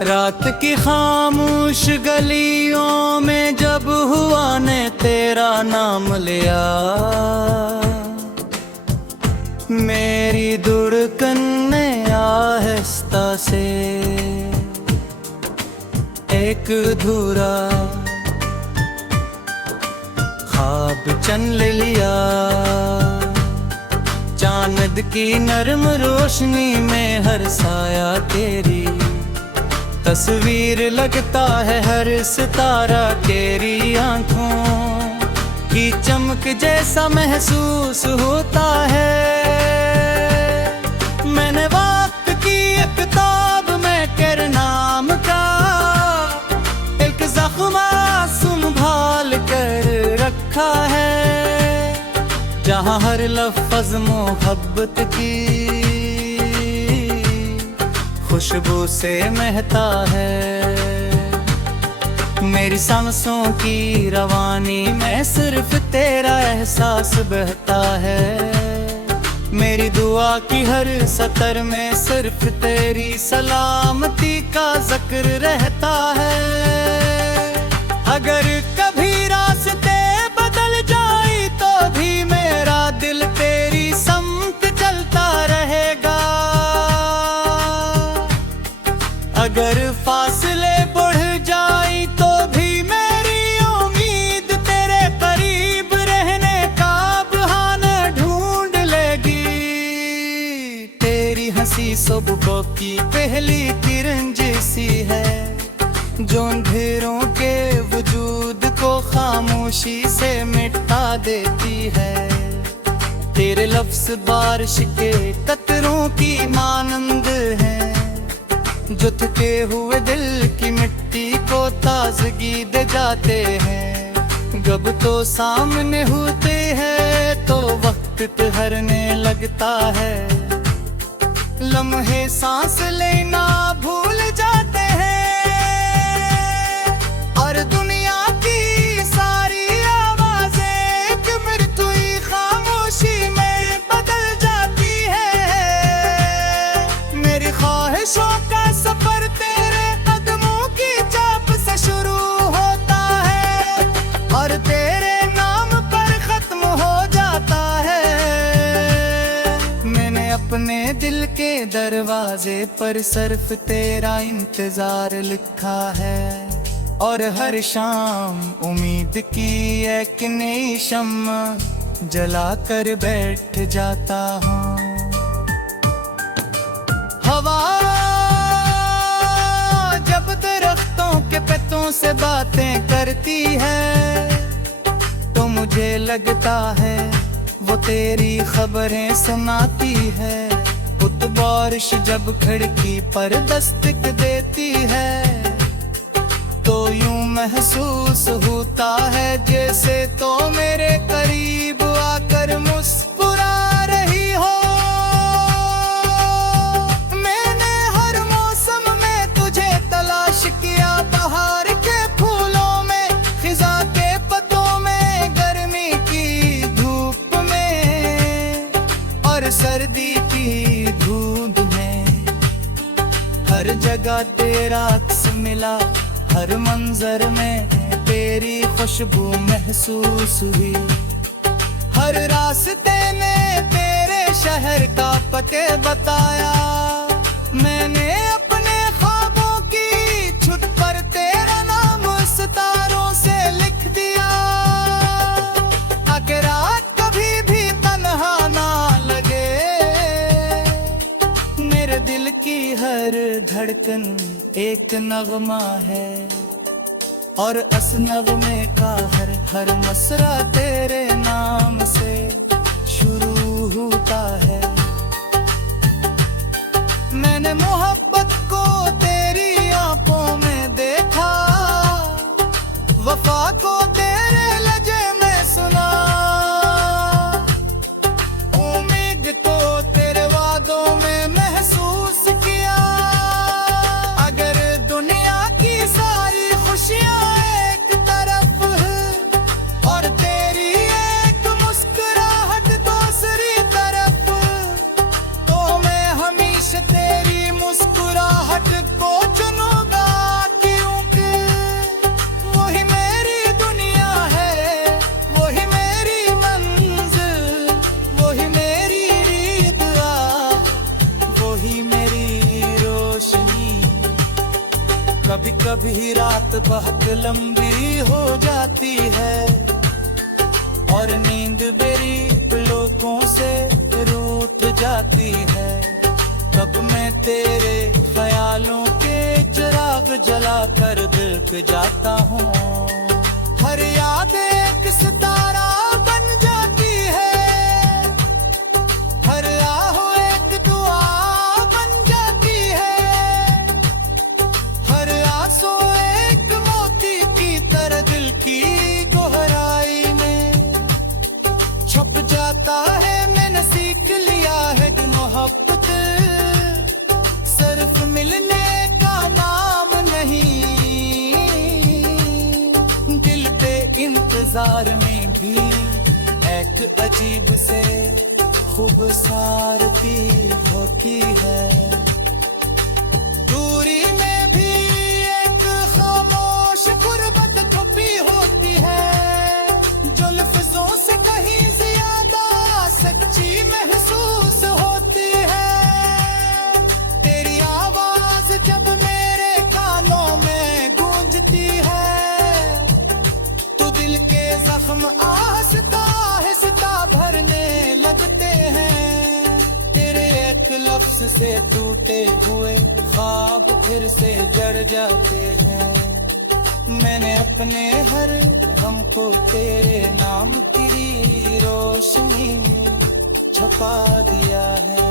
रात की खामोश गलियों में जब हुआ ने तेरा नाम लिया, मेरी धड़कन ने आहिस्ता से एक अधूरा ख्वाब चन ले लिया। चांद की नरम रोशनी में हर साया तेरी तस्वीर लगता है, हर सितारा तेरी आंखों की चमक जैसा महसूस होता है। मैंने वक्त की एक किताब में तेरे नाम का एक ज़ख्म संभाल कर रखा है, जहाँ हर लफ्ज़ मोहब्बत की खुशबू से महता है। मेरी सांसों की रवानी में सिर्फ तेरा एहसास बहता है। मेरी दुआ की हर सतर में सिर्फ तेरी सलामती का जिक्र रहता है। अगर कभी रास्ते बदल जाए तो भी मेरा दिल तेरी समत चलता रहेगा। अगर फासले बढ़ जाए तो भी मेरी उम्मीद तेरे करीब रहने का बहाना ढूंढ लेगी। तेरी हंसी सुबह की पहली किरण जैसी है, जो अंधेरों के वजूद को खामोशी से मिटा देती है। तेरे लफ्ज़ बारिश के कतरों की मानंद हैं, जो थके हुए दिल की मिट्टी को ताजगी दे जाते हैं। जब तो सामने होते हैं तो वक्त ठहरने लगता है, लम्हे सांस लेना भूल जाते हैं और दुनिया की सारी आवाजें एक मृत्युई खामोशी में बदल जाती है। मेरी ख्वाहिशों का सफर तेरे कदमों की चाप से शुरू होता है और तेरे नाम पर खत्म हो जाता है। मैंने अपने दिल के दरवाजे पर सिर्फ तेरा इंतजार लिखा है, और हर शाम उम्मीद की एक नई शम्मा जला कर बैठ जाता हूँ। हवा जब दरख्तों के पत्तों से बातें करती है तो मुझे लगता है वो तेरी खबरें सुनाती है। बुत बारिश जब खिड़की पर दस्तक देती है तो यूं महसूस होता है जैसे तो मेरे करीब आकर मुस्कुरा रही हो। मैंने हर मौसम में तुझे तलाश किया, बहार के फूलों में, खिजा के पत्तों में, गर्मी की धूप में और सर्दी की धूप में। हर जगह तेरा अक्स मिला, हर मंजर में तेरी खुशबू महसूस हुई। हर रास्ते ने तेरे शहर का पते बताया। मैंने अपने ख्वाबों की छुट पर तेरा नाम सितारों से लिख दिया, ताकि रात कभी भी तन्हा ना लगे। मेरे दिल की हर धड़कन एक नगमा है और इस नगमे का हर मसरा तेरे नाम से शुरू होता है। मैंने मोहब्बत को तेरी आंखों में देखा, वफा को तेरे लहजे में सुना, उम्मीद को तेरे वादों में महसूस किया। अगर दुनिया की सारी खुशियां एक तरफ और तेरी एक मुस्कुराहट दूसरी तरफ, तो मैं हमेशा तेरी मुस्कुराहट कभी कभी रात बहुत लंबी हो जाती है और नींद मेरी पलकों से रूठ जाती है। कब मैं तेरे ख्यालों के चिराग जलाकर दिल पे जाता हूँ। हर याद एक सितारा बन जाती है, हर आहो एक दुआ बन जाती है, हर आंसू एक मोती की तरह दिल की गहराई में छुप जाता है। मैंने सीख लिया है कि मोहब्बत सिर्फ मिलने का नाम नहीं, दिल पे इंतजार में भी एक अजीब से खूबसूरती होती है। दूरी में भी एक खामोश गुर्बत छुपी होती है, जो लफ्जों से कहीं ज्यादा सच्ची महसूस होती है। तेरी आवाज जब मेरे कानों में गूंजती है तो दिल के जख्म आहिस्ता आहिस्ता भरने लगते हैं। तेरे एक लफ्ज से टूटे हुए ख्वाब फिर से जड़ जाते हैं। मैंने अपने हर गम को तेरे नाम की रोशनी में छुपा दिया है।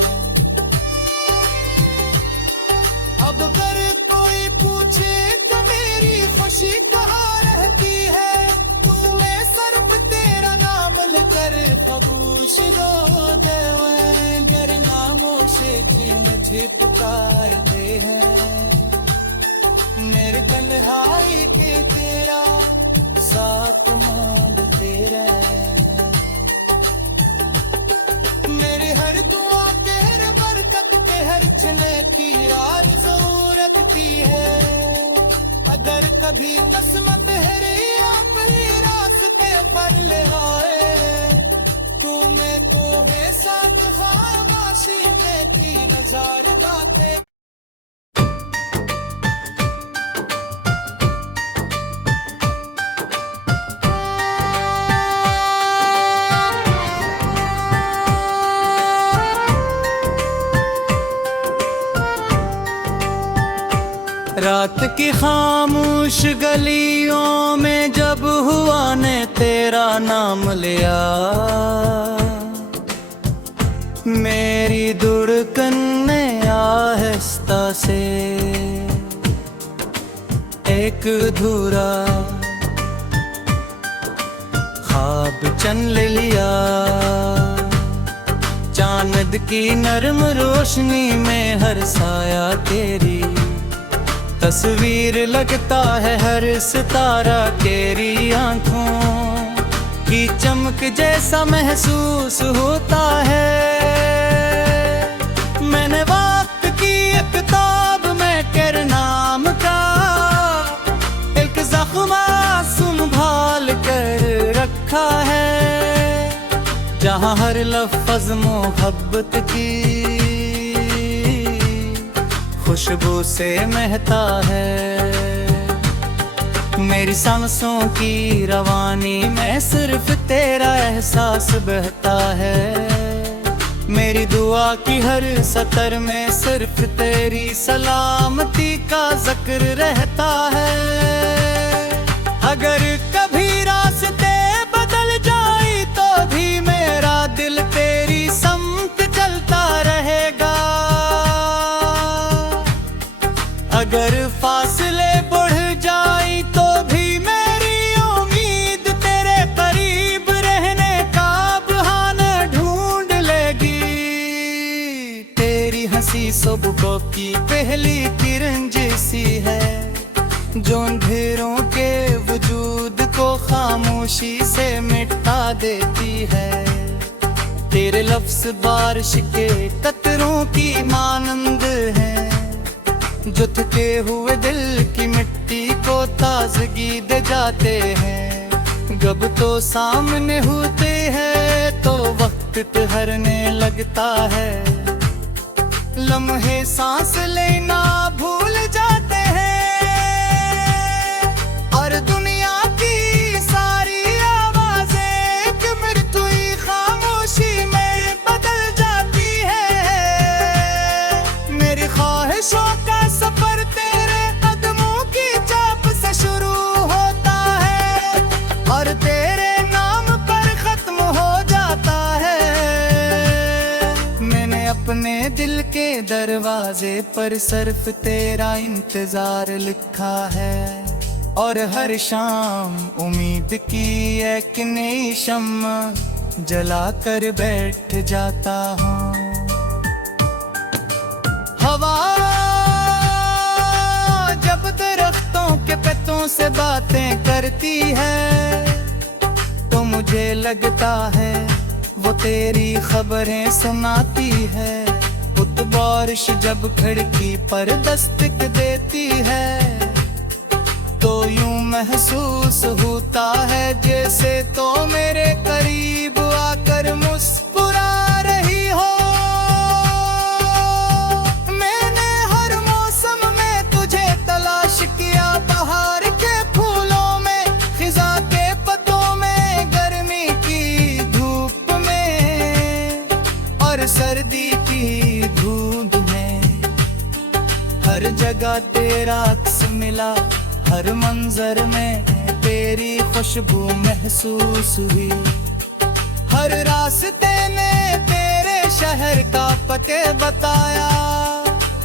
अब अगर कोई पूछे कि मेरी खुशी कहाँ रहती है, तो मैं सिर्फ तेरा नाम लेकर खामोश रो देवे। गर नामोशे भी मुझे पुकारते हैं, मेरे तन्हाई के तेरा साथ मांगते रहे। मेरी हर दुआ तेरे बरकत के हर चले की जरूरत की है। अगर कभी किस्मत है अपनी रास्ते पर ले आए तो मैं तो है साथ खामोशी में थी नजार बातें। रात की खामोश गलियों में जब हुआ ने तेरा नाम लिया, मेरी धड़कन ने आहिस्ता से एक अधूरा ख्वाब चन ले लिया। चांद की नरम रोशनी में हर साया तेरी तस्वीर लगता है, हर सितारा तेरी आंखों की चमक जैसा महसूस होता है। मैंने वक्त की एक किताब में तेरे नाम का एक ज़ख्म संभाल कर रखा है, जहाँ हर लफ्ज़ मोहब्बत की खुशबू से महता है। मेरी सांसों की रवानी में सिर्फ तेरा एहसास बहता है। मेरी दुआ की हर सतर में सिर्फ तेरी सलामती का जिक्र रहता है। अगर कभी रास्ते बदल जाए तो भी मेरा दिल तेरी समत चलता रहेगा। अगर फासले बढ़ जाए तो भी मेरी उम्मीद तेरे करीब रहने का बहाना ढूंढ लेगी। तेरी हंसी सुबह की पहली किरण जैसी है, जो अंधेरों के वजूद को खामोशी से मिटा देती है। तेरे लफ्ज़ बारिश के कतरों की मानंद हैं, जो थके हुए दिल की मिट्टी को ताजगी दे जाते हैं। जब तो सामने होते हैं तो वक्त ठहरने लगता है, लम्हे सांस लेना भूल जाते हैं। दरवाजे पर सिर्फ तेरा इंतजार लिखा है, और हर शाम उम्मीद की एक नई शम्मा जला कर बैठ जाता हूँ। हवा जब दरख्तों के पत्तों से बातें करती है, तो मुझे लगता है वो तेरी खबरें सुनाती है। बुत बारिश जब खिड़की पर दस्तक देती है, तो यूं महसूस होता है जैसे तो मेरे करीब आकर मुस्कुरा रही हो। मैंने हर मौसम में तुझे तलाश किया, बहार के फूलों में, खिजा के पत्तों में, गर्मी की धूप में और सर्दी की धूप में। हर जगह तेरा अक्स मिला, हर मंजर में तेरी खुशबू महसूस हुई। हर रास्ते ने तेरे शहर का पते बताया,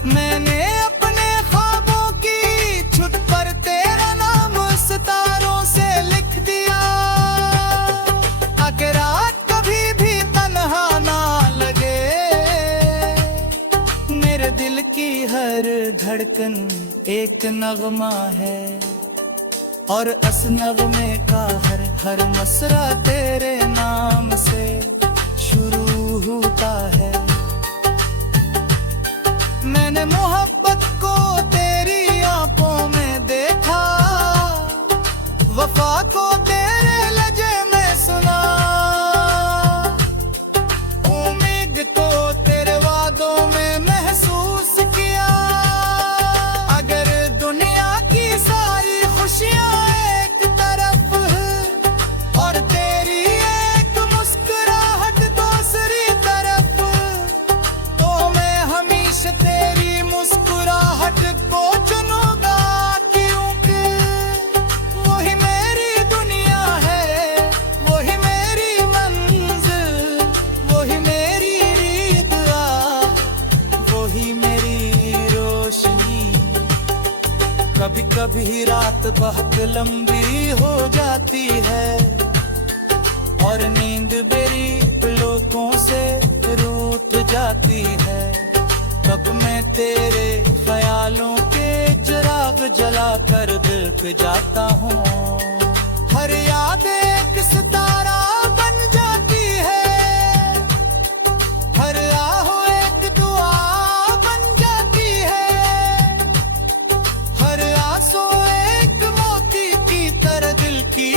मैंने अपने ख्वाबों की छुट पर तेरा नाम सितारों से लिख दिया। आके रात कभी भी तन्हा ना लगे, मेरे दिल की हर धड़कन एक नगमा है, और इस नगमे का हर मसरा तेरे नाम से शुरू होता है। मैंने मोहब्बत को तेरी आंखों में देखा, वफा को तेरे लहजे में सुना, उम्मीद को तेरे वादों में महसूस किया। अगर दुनिया की सारी खुशियां एक तरफ और तेरी एक मुस्कुराहट दूसरी तरफ, तो मैं हमेशा तेरी मुस्कुराहट को चुनूंगा, क्योंकि वही मेरी दुनिया है, वही मेरी मंजिल, वही मेरी रीत, वही मेरी रोशनी। कभी कभी रात बहुत लंबी हो जाती है, और नींद मेरी पलकों से रूठ जाती है। तब मैं तेरे ख्यालों के चिराग जला कर दिल पे जाता हूँ। हर याद एक सितारा बन जाती है, हर आह एक दुआ बन जाती है, हर आंसू एक मोती की तरह दिल की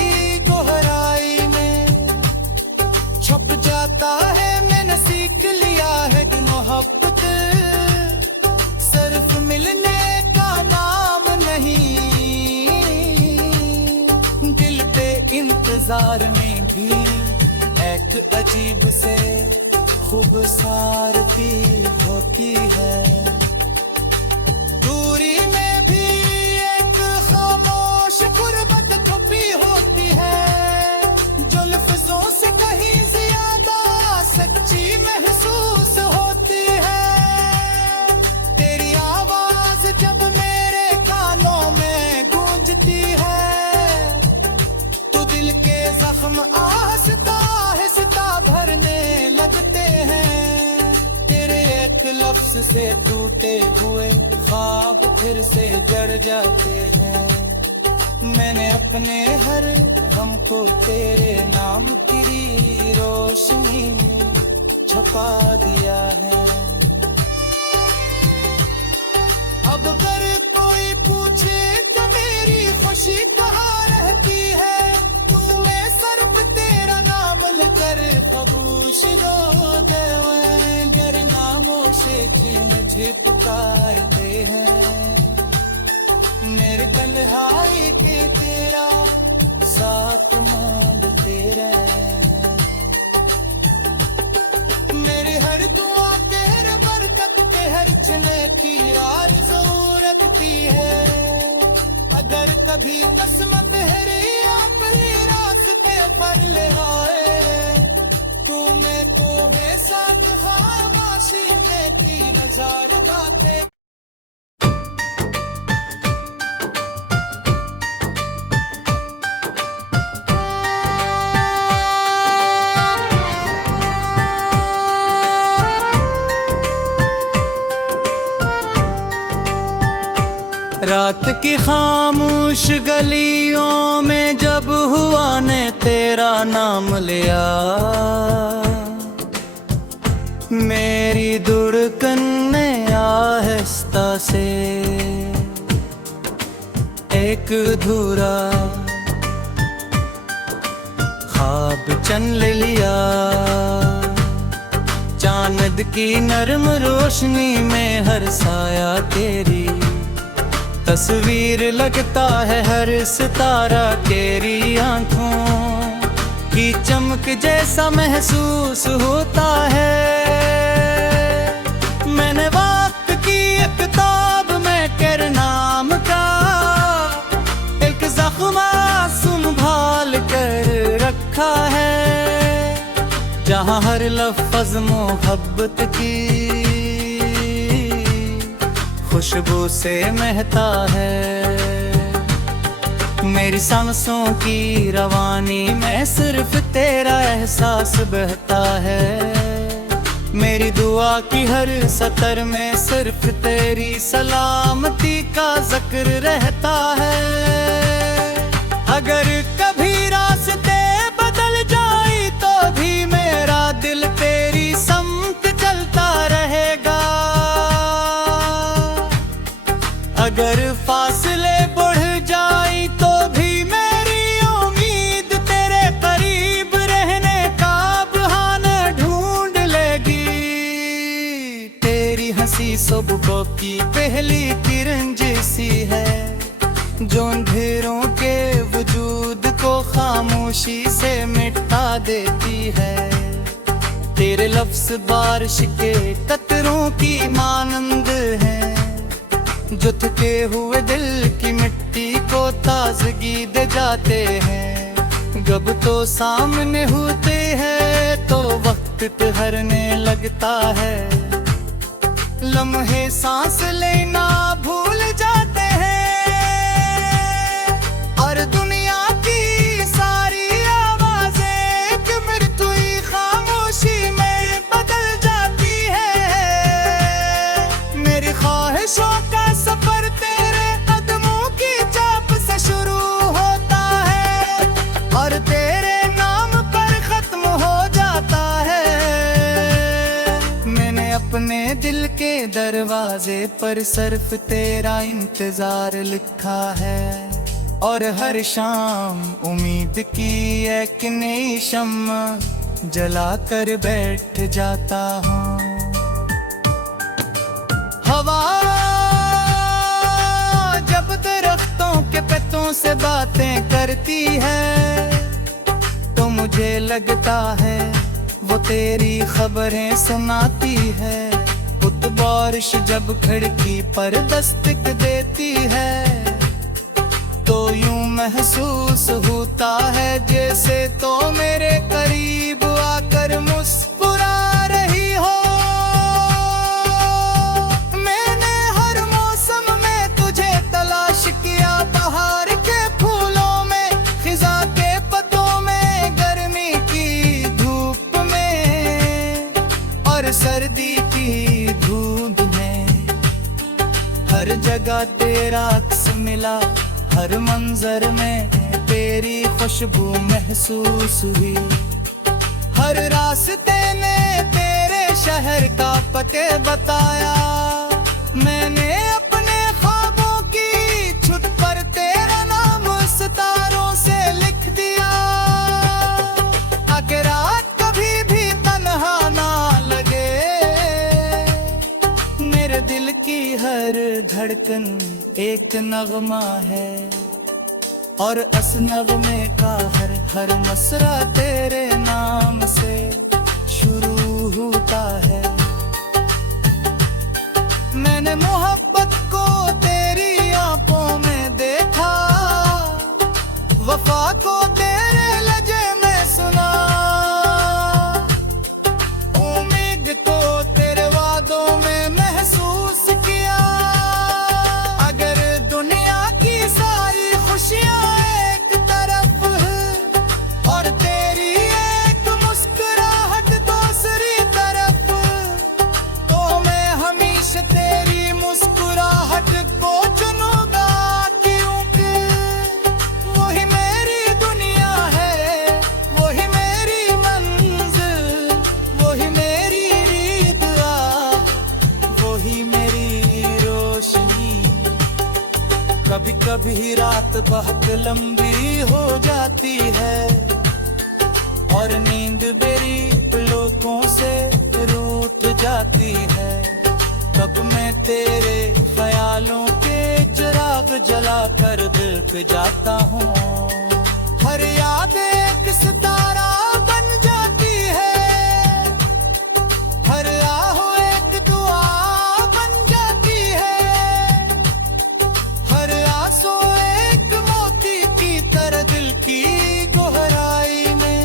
गहराई में छुप जाता है। मैंने सीख लिया है कि मोहब्बत सिर्फ मिलने का नाम नहीं, दिल पे इंतजार में भी एक अजीब से खूबसूरती होती है। दूरी में भी एक खामोश गुर्बत छुपी होती है, जो लफ्जों से कहीं ज्यादा सच्ची महसूस होती है। तेरी आवाज जब मेरे कानों में गूंजती है, तो दिल के जख्म आहिस्ता आहिस्ता भरने लगते हैं। तेरे एक लफ्ज से टूटे हुए ख्वाब फिर से जड़ जाते हैं। मैंने अपने हर गम को तेरे नाम की रोशनी में छुपा दिया है। अब अगर कोई पूछे कि मेरी खुशी कहाँ रहती है, तो मैं सिर्फ तेरा नाम लेकर खामोश रो गए। तेरे नामों से जी मुझे पुकारते हैं, मेरे तन्हाई के तेरा साथ मांगते रहे। मेरी हर दुआ के हर बरकत के हर चले की आरज़ू रखती है। अगर कभी किस्मत है अपने रास्ते पर ले आए, तो मैं तो है साथ खामोशी की नज़ारे रात की खामोश गलियों में जब हुआ ने तेरा नाम लिया, मेरी धड़कन ने आहिस्ता से एक अधूरा ख्वाब चन ले लिया। चांद की नरम रोशनी में हर साया तेरी तस्वीर लगता है, हर सितारा तेरी आंखों की चमक जैसा महसूस होता है। मैंने वक्त की एक किताब में तेरे नाम का एक ज़ख्म संभाल कर रखा है, जहाँ हर लफ्ज़ मोहब्बत की खुशबू से महता है। मेरी सांसों की रवानी में सिर्फ तेरा एहसास बहता है। मेरी दुआ की हर सतर में सिर्फ तेरी सलामती का जिक्र रहता है। अगर कभी रास्ते बदल जाए तो भी मेरा दिल तेरी समत चलता रहेगा। अगर फासले बढ़ जाए तो भी मेरी उम्मीद तेरे करीब रहने का बहाना ढूंढ लेगी। तेरी हंसी सुबह की पहली किरण जैसी है, जो अंधेरों के वजूद को खामोशी से मिटा देती है। तेरे लफ्ज़ बारिश के कतरों की मानंद हैं, जो थके हुए दिल की मिट्टी को ताजगी दे जाते हैं। जब तो सामने होते हैं तो वक्त ठहरने लगता है, लम्हे सांस लेना भूल जाते हैं, और दुनिया की सारी आवाजें एक मृत्युई खामोशी में बदल जाती है। मेरी ख्वाहिशों का सफर तेरे कदमों की चाप से शुरू होता है, और तेरे नाम पर खत्म हो जाता है। मैंने अपने दिल के दरवाजे पर सिर्फ तेरा इंतजार लिखा है, और हर शाम उम्मीद की एक नई शम्मा जला कर बैठ जाता हूँ। हवा जब दरख्तों के पत्तों से बातें करती है, तो मुझे लगता है वो तेरी खबरें सुनाती है। बुत बारिश जब खिड़की पर दस्तक देती है, तो यूं महसूस होता है जैसे तो मेरे करीब आकर मुस्कुरा रही हो। मैंने हर मौसम में तुझे तलाश किया, बहार के फूलों में, खिजा के पत्तों में, गर्मी की धूप में, और सर्दी की धूप में। हर जगह तेरा अक्स मिला, हर मंजर में तेरी खुशबू महसूस हुई। हर रास्ते ने तेरे शहर का पते बताया, मैंने अपने ख्वाबों की छुट पर तेरा नाम सितारों से लिख दिया। आगे रात कभी भी तन्हा ना लगे, मेरे दिल की हर धड़कन एक नगमा है, और इस नगमे का हर मसरा तेरे नाम से शुरू होता है। मैंने मोहब्बत को तेरी आंखों में देखा, वफा को तेरे लहजे में सुना, उम्मीद को तेरे वादों में महसूस किया। अगर दुनिया की सारी खुशियाँ एक तरफ है, और तेरी एक मुस्कुराहट दूसरी तरफ, तो मैं हमेशा तेरी मुस्कुराहट कभी कभी रात बहुत लंबी हो जाती है और नींद मेरी पलकों से रूठ जाती है। तब मैं तेरे ख्यालों के चिराग जलाकर दिल पे जाता हूँ। हर याद एक सितारा बन जाती है, हर आह एक दुआ बन जाती है, हर आंसू एक मोती की तरह दिल की गहराई में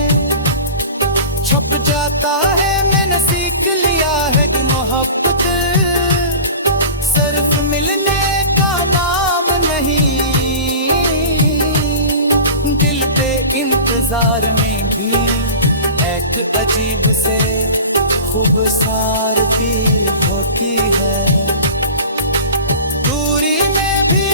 छुप जाता है। मैंने सीख लिया है कि मोहब्बत सिर्फ मिलने का नाम नहीं, दिल पे इंतजार में भी एक अजीब से खूबसूरती होती है। दूरी में भी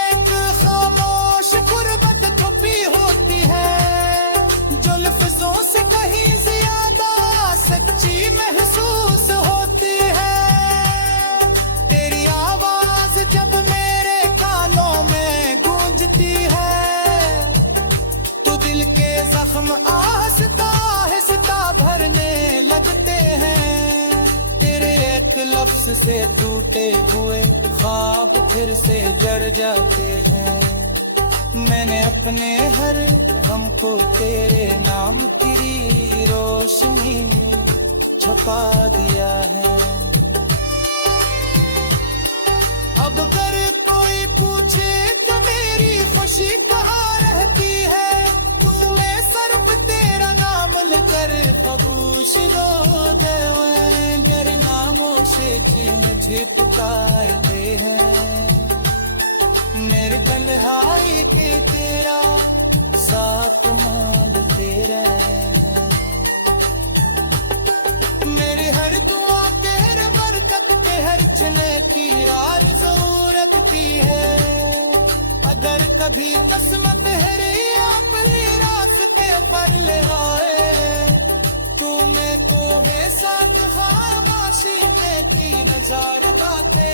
एक खामोश गुर्बत छुपी होती है, जो लफ्जों से कहीं ज्यादा सच्ची महसूस होती है। तेरी आवाज जब मेरे कानों में गूंजती है, तो दिल के जख्म आहिस्ता आहिस्ता भरने लगते हैं। तेरे एक लफ्ज से टूटे हुए ख्वाब फिर से जड़ जाते हैं। मैंने अपने हर गम को तेरे नाम की रोशनी में छुपा दिया है। अब अगर कोई पूछे तो मेरी खुशी कहाँ रहती है, तू मैं सिर्फ तेरा नाम लेकर खामोश रो गए। तेरे नामों से मुझे पुकारते हैं, मेरे तन्हाई के तेरा साथ मांगते रहे। मेरी हर दुआ के हर बरकत के हर चने की आरज़ू रखती है। अगर कभी किस्मत है अपनी रास्ते पर ले आए, तो मैं तो है साथ खामोशी में की नजार बातें